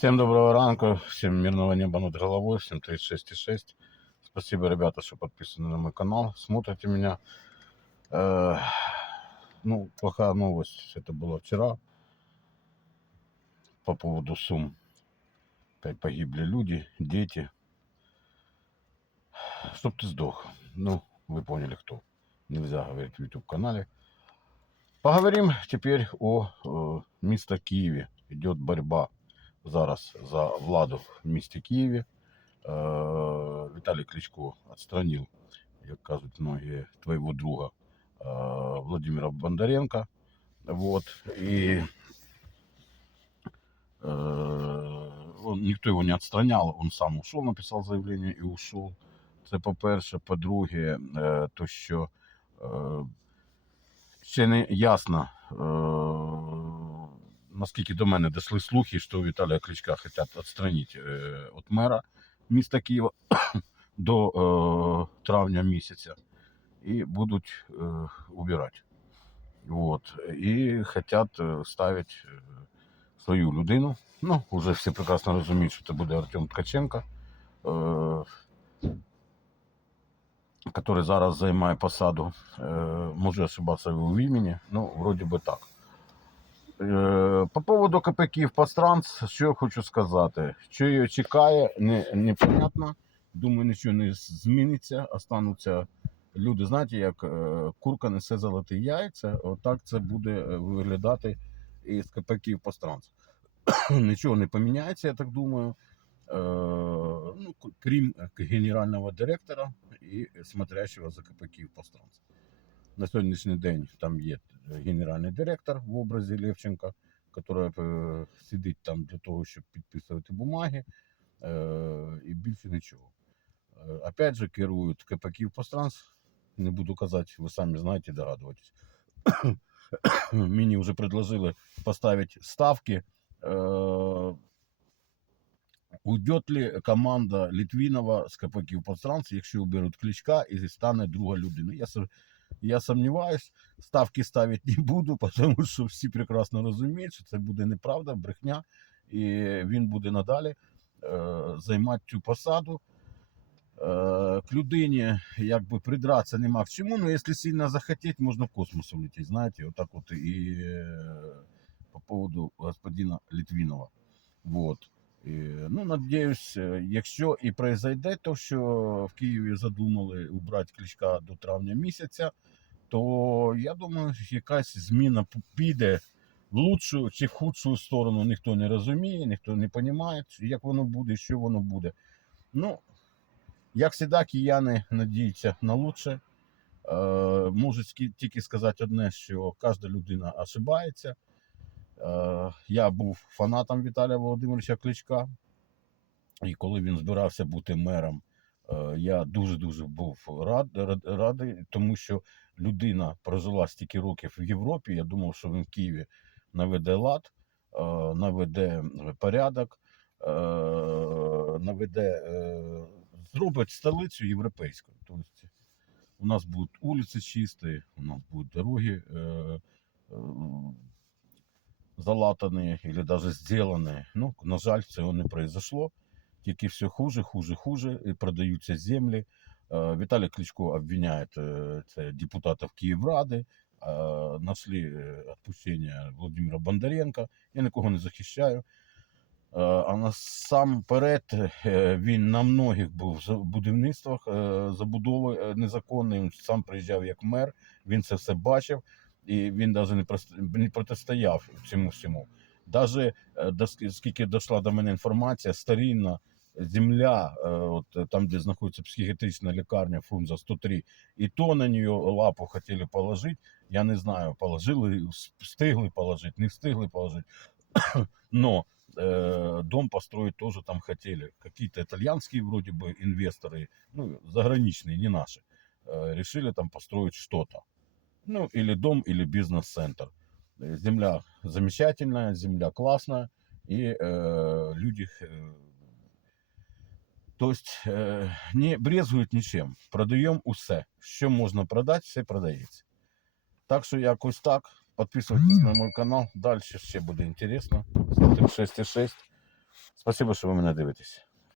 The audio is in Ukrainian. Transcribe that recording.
Всем доброго ранку, всем мирного неба над головой, всем 36,6. Спасибо, ребята, что подписаны на мой канал, смотрите меня. Э, ну, плохая новость, это было вчера, по поводу Сум. Опять погибли люди, дети. Чтоб ты сдох. Ну, вы поняли, кто. Нельзя говорить в YouTube-канале. Поговорим теперь о э, місто Києві. Идет борьба Зараз за владу в місті Києві. Е, Віталій Кличко відстранив, як кажуть многі, твоего друга е, Владимира Бондаренка. Вот. И э, он, никто его не отстранял, он сам ушел, написал заявление и ушел. Це по-перше. По-друге, е, то що е, ще не ясно, е, наскільки до мене дійшли слухи, що Віталія Кличка хочуть відстранити е, від мера міста Києва до е, травня місяця і будуть е, убирати. Вот. І хочуть ставити свою людину. Ну, вже всі прекрасно розуміють, що це буде Артем Ткаченко, який зараз займає посаду. Е, можу ошибатися в імені, ну, вроді би так. Е, По поводу КП Київ Пастранс, що я хочу сказати. Що її чекає, не, непонятно. Думаю, нічого не зміниться. Остануться люди, знаєте, як е, курка несе золоті яйця, отак це буде е, виглядати і з КП Київ Пастранс. Нічого не поміняється, я так думаю. Ну, крім генерального директора і смотрящего за КП Київ Пастранс. На сьогоднішній день там є генеральний директор в образі Левченка, який е, сидить там для того, щоб підписувати бумаги, е, і більше нічого. Е, Опять же, керують КП Київ Не буду казати, ви самі знаєте, догадуєтесь. Мені вже предложили поставити ставки. Е, Уйдет ли команда Літвінова з КП Київпостранц, якщо уберуть Кличка і стане друга людина? Я, я сумніваюсь, ставки ставити не буду, тому що всі прекрасно розуміють, що це буде неправда, брехня, і він буде надалі е, займати цю посаду. Е, к людині якби придратися нема к чому, але якщо сильно захотіти, можна в космос улетіти, знаєте, отак от і е, по поводу господина Литвинова. Вот. Ну, надіюсь, е, якщо і произойде то, що в Києві задумали убрати Кличка до травня місяця, то я думаю, якась зміна піде в лучшу чи в худшу сторону, ніхто не розуміє, ніхто не розуміє, як воно буде, що воно буде. Ну, як завжди, кияни надіються на лучше. Е, можу тільки сказати одне, що кожна людина ошибається. Е, я був фанатом Віталія Володимировича Кличка. І коли він збирався бути мером, е, я дуже-дуже був рад, рад, радий, тому що людина прожила стільки років в Європі. Я думав, що він в Києві наведе лад, е, наведе порядок, наведе, зробить столицю європейську. Тобто у нас будуть вулиці чисті, у нас будуть дороги. Залатанные или даже сделанные. Ну, на жаль, цього не произошло. Тільки все хуже, хуже, хуже. І продаються землі. Е, Віталій Кличко обвиняє це депутатів Київради. Е, Нашли відпущення Володимира Бондаренка. Я нікого не захищаю. А насамперед він на многих був за- будівництвах е, забудови е, незаконної. Сам приїжджав як мер, він це все бачив і він навіть не, прос- не протистояв цьому всьому. Даже е, до ски- скільки дійшла до мене інформація, старинна земля, е, от е, там, де знаходиться психіатрична лікарня Фрунза 103, і то на нее лапу хотіли положити. Я не знаю, положили, вс- встигли положити, не встигли положити. Но э, дом построить тоже там хотели. Какие-то итальянские вроде бы инвесторы, ну, заграничные, не наши, э, решили там построить что-то. Ну, или дом, или бизнес-центр. Э, Земля замечательная, земля классная, и э, люди... э, то есть э, не брезгують нічим. Продаємо усе. Що можна продати, все продається. Так що якось так. Підписуйтесь на мой канал. Далі ще буде інтересно. Смотрим 6,6. Спасибо, що ви мене дивитесь.